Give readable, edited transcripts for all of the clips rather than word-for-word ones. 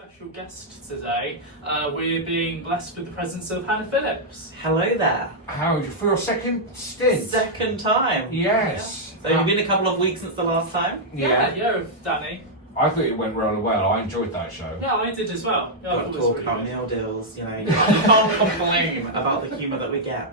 Special guest today. We're being blessed with the presence of Hannah Phillips. Hello there. How for your second stint? Second time. Yes. So it's been a couple of weeks since the last time. Yeah, Danny. I thought it went really well. I enjoyed that show. Yeah, I did as well. Yeah, I thought Don't it was talk really about good. meal deals, you know. You can't complain about the humour that we get.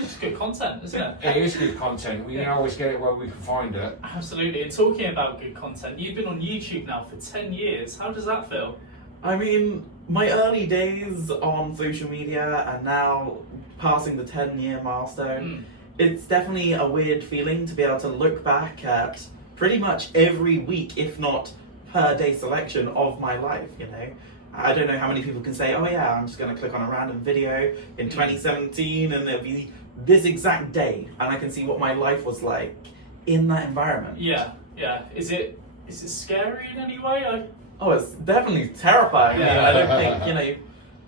It's good content, isn't it? It is good content. We can always get it where we can find it. Absolutely. And talking about good content, you've been on YouTube now for 10 years. How does that feel? I mean, my early days on social media and now passing the 10-year milestone, it's definitely a weird feeling to be able to look back at pretty much every week, if not per day selection of my life, you know. I don't know how many people can say, oh yeah, I'm just going to click on a random video in 2017 and it'll be this exact day and I can see what my life was like in that environment. Yeah. Is it scary in any way? Oh, it's definitely terrifying. Yeah. I don't think, you know,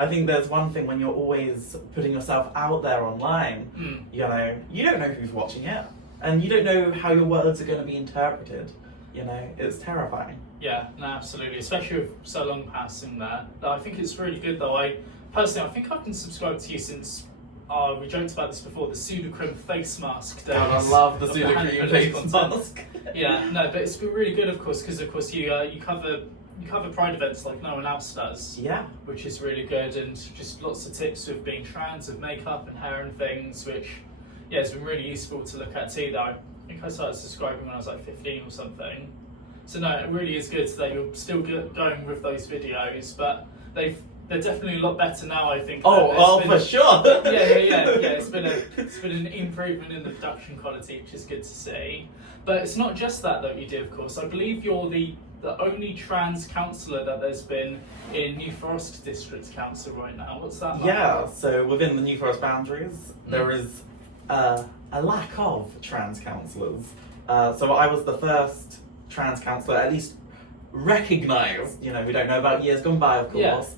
I think there's one thing when you're always putting yourself out there online, you know, you don't know who's watching it and you don't know how your words are going to be interpreted. You know, it's terrifying. Yeah, no, absolutely. Especially with so long passing there. I think it's really good though. I think I've been subscribed to you since we joked about this before, the pseudocrim face mask days. I love the Hannah pseudocrim Phillips face content. mask. Yeah, no, but it's been really good, of course, because of course you cover Pride events like no one else does. Yeah. Which is really good, and just lots of tips with being trans, of makeup and hair and things, which it's been really useful to look at too. Though I think I started subscribing when I was like 15 or something. So no, it really is good that you're still going with those videos, but they're definitely a lot better now, I think. For sure. Yeah. It's been an improvement in the production quality, which is good to see. But it's not just that you do, of course. I believe you're the only trans councillor that there's been in New Forest District Council right now. What's that like? Yeah, so within the New Forest boundaries, there is a lack of trans councillors. So I was the first trans councillor, at least recognised, you know, we don't know about years gone by, of course,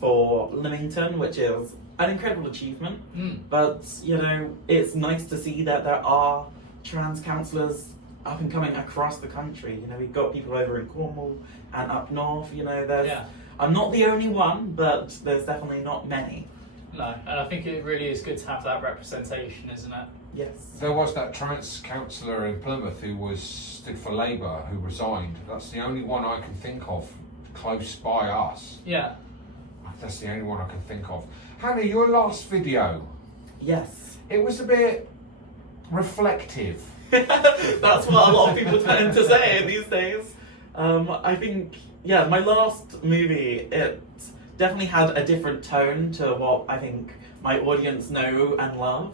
for Lymington, which is an incredible achievement. But, you know, it's nice to see that there are trans councillors up and coming across the country. You know, we've got people over in Cornwall and up north, you know, I'm not the only one, but there's definitely not many. No, and I think it really is good to have that representation, isn't it? Yes. There was that trans councillor in Plymouth who stood for Labour who resigned. That's the only one I can think of close by us. Yeah. That's the only one I can think of. Hannah, your last video. Yes. It was a bit reflective. That's what a lot of people tend to say these days. I think, my last movie, it definitely had a different tone to what I think my audience know and love.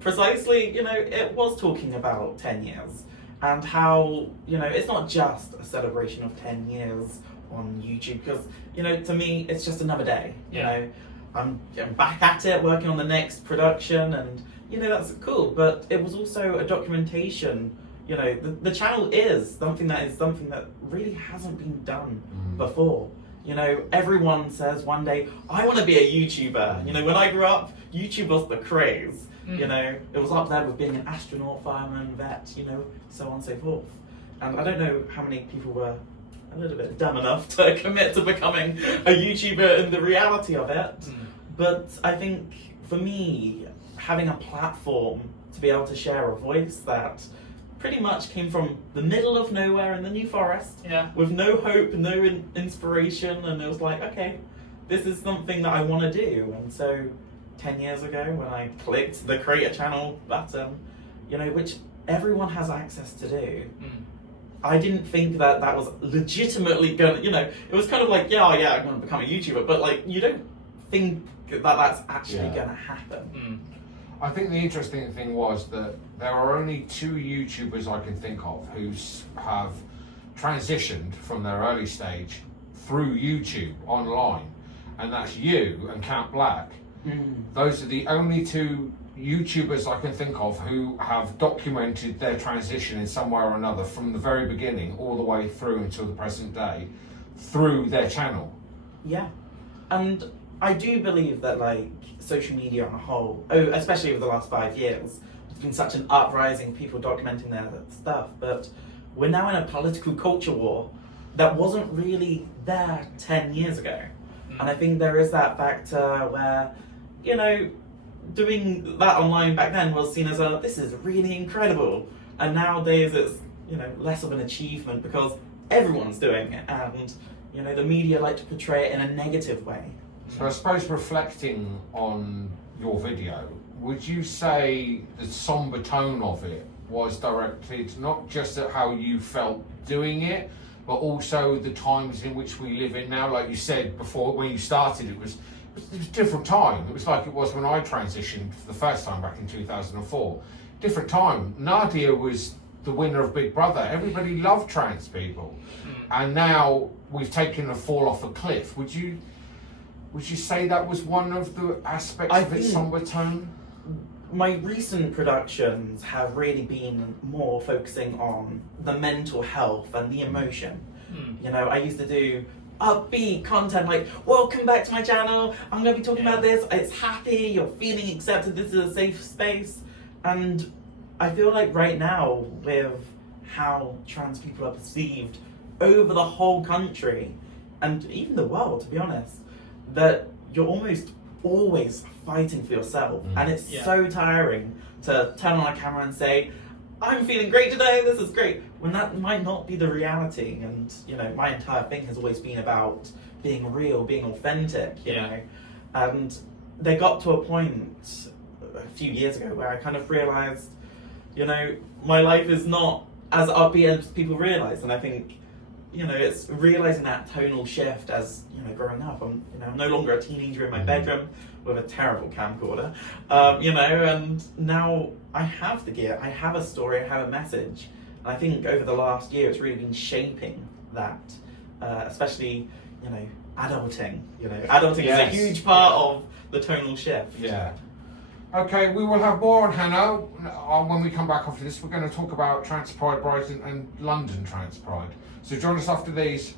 Precisely, you know, it was talking about 10 years and how, you know, it's not just a celebration of 10 years on YouTube because, you know, to me, it's just another day. You know, I'm back at it, working on the next production and, you know, that's cool. But it was also a documentation. You know, the channel is something that really hasn't been done before. You know, everyone says one day, I want to be a YouTuber. You know, when I grew up, YouTube was the craze. You know, it was up there with being an astronaut, fireman, vet, you know, so on and so forth. And I don't know how many people were a little bit dumb enough to commit to becoming a YouTuber in the reality of it. But I think, for me, having a platform to be able to share a voice that pretty much came from the middle of nowhere in the New Forest with no hope, no inspiration, and it was like, okay, this is something that I want to do. And so 10 years ago when I clicked the create a channel button, you know, which everyone has access to do, I didn't think that was legitimately gonna, you know, it was kind of like, I'm gonna become a YouTuber, but like, you don't think that that's actually gonna happen. I think the interesting thing was that there are only 2 YouTubers I can think of who have transitioned from their early stage through YouTube online, and that's you and Count Black. Those are the only 2 YouTubers I can think of who have documented their transition in some way or another from the very beginning all the way through until the present day through their channel. Yeah. And I do believe that, like, social media on a whole, especially over the last 5 years, there's been such an uprising, people documenting their stuff, but we're now in a political culture war that wasn't really there 10 years ago. And I think there is that factor where, you know, doing that online back then was seen as this is really incredible. And nowadays it's, you know, less of an achievement because everyone's doing it, and, you know, the media like to portray it in a negative way. So I suppose reflecting on your video, would you say the somber tone of it was directed not just at how you felt doing it, but also the times in which we live in now? Like you said before, when you started, it was a different time. It was like it was when I transitioned for the first time back in 2004. Different time. Nadia was the winner of Big Brother. Everybody loved trans people, and now we've taken a fall off a cliff. Would you say that was one of the aspects of its somber tone? My recent productions have really been more focusing on the mental health and the emotion. You know, I used to do upbeat content like, welcome back to my channel, I'm going to be talking about this, it's happy, you're feeling accepted, this is a safe space. And I feel like right now, with how trans people are perceived over the whole country, and even the world, to be honest, that you're almost always fighting for yourself. And it's so tiring to turn on a camera and say, I'm feeling great today, this is great, when that might not be the reality. And, you know, my entire thing has always been about being real, being authentic, you know. And they got to a point a few years ago where I kind of realised, you know, my life is not as upbeat as people realise. And I think, you know, it's realising that tonal shift as, you know, growing up. I'm no longer a teenager in my bedroom with a terrible camcorder, you know, and now I have the gear, I have a story, I have a message. And I think over the last year it's really been shaping that, especially, you know, adulting. You know, adulting is a huge part of the tonal shift. Yeah. Okay, we will have more on Hannah when we come back after this. We're going to talk about Trans Pride Brighton and London Trans Pride. So join us after these.